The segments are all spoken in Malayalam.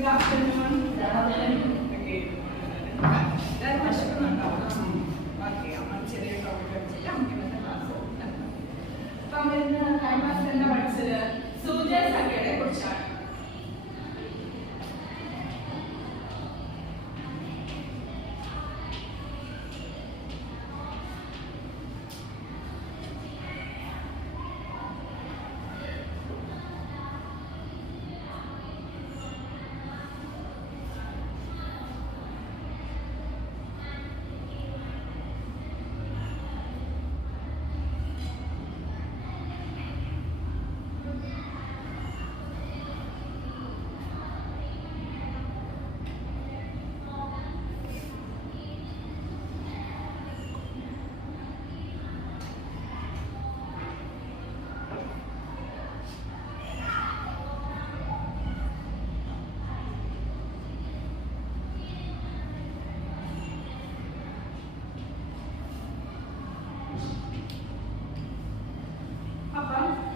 Good afternoon. Okay. എല്ലാവരും വിശക്കുന്നുണ്ടാവും. ഓക്കെ, നമ്മൾ ചെറിയ ടോപ്പിക് വെച്ചിട്ട് നമുക്ക് ഇന്നത്തെ ക്ലാസ് നടത്താം. അപ്പം ഇന്ന് കഴിഞ്ഞ ക്ലാസ്സിൽ എന്താ പഠിച്ചത്? സൂചകസംഖ്യകളെ കുറിച്ചാണ്.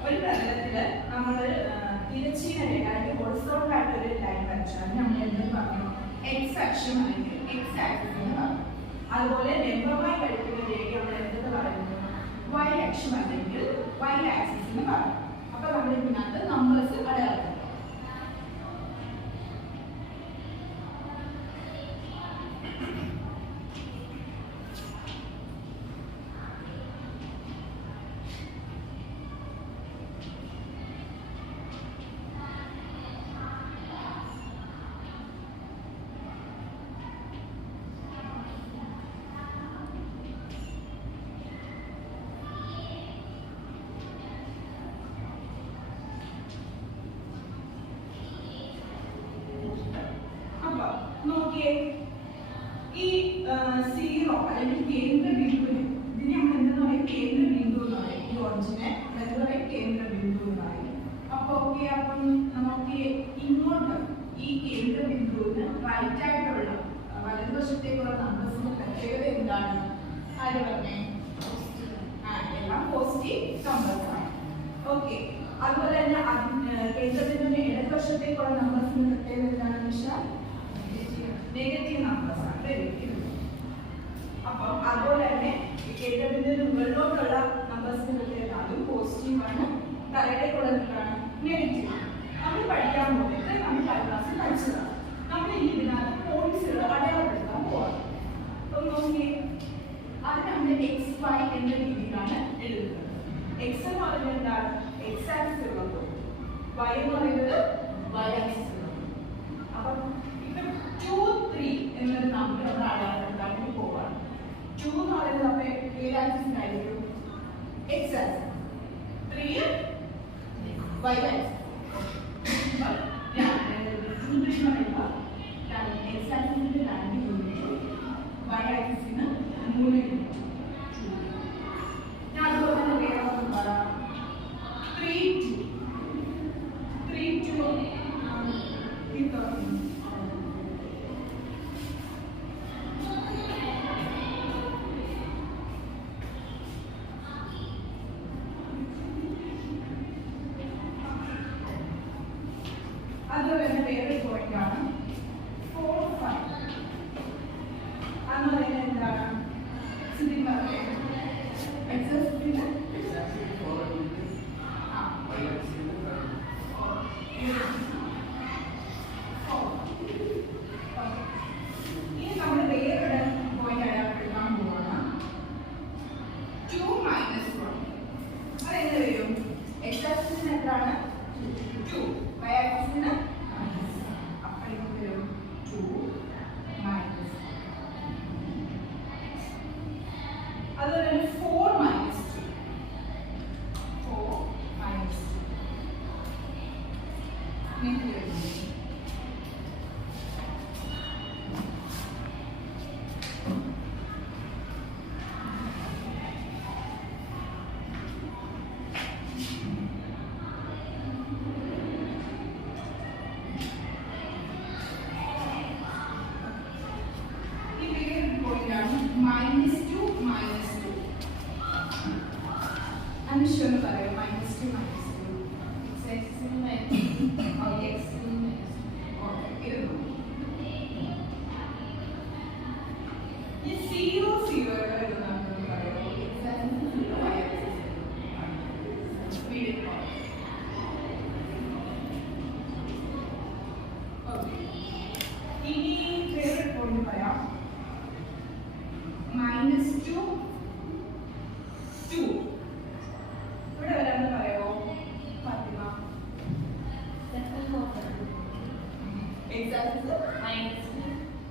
ഒരു പ്രതലത്തില് നമ്മൾ തിരശ്ചീന രേഖ അല്ലെങ്കിൽ ഹൊറിസോണ്ടൽ ആയിട്ട് ഒരു ലൈൻ വരച്ചാൽ നമ്മൾ എന്ത് പറഞ്ഞു? എക്സ് അക്ഷം അല്ലെങ്കിൽ എക്സ് ആക്സിസ് എന്ന് പറഞ്ഞു. അതുപോലെ ലംബമായി കഴിക്കുന്ന രേഖ നമ്മൾ എന്തെന്ന് പറയുന്നു? വൈ അക്ഷം അല്ലെങ്കിൽ വൈ ആക്സിസ് എന്ന് പറഞ്ഞു. അപ്പൊ നമ്മൾ ഇതിനകത്ത് നമ്പേഴ്സ് അടയാളപ്പെടുത്തും. നോക്കിയേ, ഈ സീറോ അല്ലെങ്കിൽ കേന്ദ്ര ബിന്ദുവിന് ഇതിനെ നമ്മൾ എന്തെന്ന് പറയും? കേന്ദ്ര ബിന്ദു എന്ന് പറയും. ഈ ഒറിജിനെ എന്താ പറയും? കേന്ദ്ര ബിന്ദു എന്ന് പറയും. അപ്പൊ ഓക്കെ, അപ്പം നമുക്ക് ഇങ്ങോട്ട് ഈ കേന്ദ്ര ബിന്ദുവിന് റൈറ്റ് ആയിട്ടുള്ള വലതുവശത്തേക്കുള്ള നമ്പേഴ്സിന്റെ പ്രത്യേകത എന്താണ്? ആര് പറഞ്ഞേ? എല്ലാം പോസിറ്റീവ് നമ്പേഴ്സ് ആണ്. ഓക്കെ, അതുപോലെ തന്നെ കേന്ദ്ര ബിന്ദുവിന്റെ ഇടതുവശത്തേക്കുള്ള നമ്പേഴ്സിന്റെ പ്രത്യേകത എന്താണെന്ന് വെച്ചാൽ നെഗറ്റീവ് നമ്പേഴ്സ് ആണ്. അപ്പം അതുപോലെ തന്നെ കേന്ദ്രബിന്ദുവിന് മുകളിലോട്ടുള്ള നമ്പേഴ്സിന്റെ പ്രത്യേകത അതും പോസിറ്റീവ് ആണ്, താഴേക്കുള്ളത് എന്താണ്? നെഗറ്റീവ്. നമ്മൾ പഠിക്കാൻ പോകുന്നത് നമ്മൾ കഴിഞ്ഞ ക്ലാസ്സിൽ പഠിച്ചതാണ്. നമ്മൾ ഇനി ഇതിനകത്ത് പോയിന്റ്സുകൾ അടയാളപ്പെടുത്താൻ പോവാം. അപ്പം നോക്കി, അത് നമ്മൾ എക്സ് വൈ എന്ന രീതിയിലാണ് എഴുതുന്നത്. എക്സ് എന്ന് പറയുന്നത് എന്താണ്? എക്സ് ആക്സിസ് ഉള്ളത്. വൈ എന്ന് പറയുന്നത് വൈ ആക്സിസ് ഉള്ളത്. അപ്പം 2, 3 എന്നൊരു നമ്പർ നമ്മൾ അടയാളപ്പെടുത്താൻ വേണ്ടി പോവാണ്. 2 എന്ന് പറയുന്നത് അപ്പോൾ ഏത് ആക്സിസിനായിരിക്കും? X axis. 3 Y axis. X ആക്സിസിന് 2 യൂണിറ്റ്, വൈ ആക്സിസിന് 3 യൂണിറ്റ്. ഞാൻ അതുപോലെ തന്നെ വേറെ ഒന്ന് പറയാം. 3, 2 അതുപോലെ തന്നെ വേറെ പോയിന്റ് ആണ് 4, 5. അന്ന് പറയുന്നത് എന്താണ്? സിദ്ധിക്ക് പറയാം. എക്സസിന് ഇനി നമ്മൾ വേറൊരു പോയിന്റ് അടയാളപ്പെടുത്താൻ പോവാണ്. 2 - 1. അതെന്ത് വരും? എക്സ് ആക്സിസിന് എത്രയാണ്? 2. വൈ ആക്സിസിന് അപ്പോൾ ഇത് വരും 2 - 1. അതുപോലെ തന്നെ 4 - 2. 4 - 2. ഇങ്ങനെ വരും. -2 - 2. അനുഷ്ഠ എന്ന് പറയാം. -2 - 2. X ആക്സിസിന് -2, y ആക്സിസിന് -2. Two two. ഇവിടെ വരാമെന്ന് പറയുമോ Fathima? X axis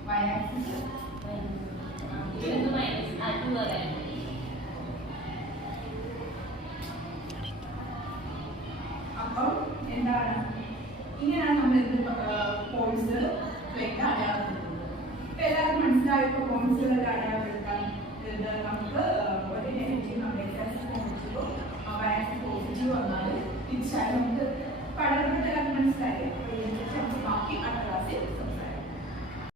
Y axis അപ്പം എന്താണ് ഇങ്ങനെയാണ് നമ്മൾ ഇത് പോയിന്റ്സ് അടയാളപ്പെടുത്തുന്നത്. ഇപ്പൊ എല്ലാവർക്കും മനസ്സിലായപ്പോ പോയിന്റ്സുകളൊക്കെ അടയാളപ്പെടുത്താൻ ഇത് നമുക്ക് ഒരു നെഗറ്റീവ് നമ്മുടെ പോസിറ്റീവ് വൈ ആക്സിസ് പോസിറ്റീവ് വന്നാൽ തിരിച്ചാൽ നമുക്ക് പഠനത്തിൽ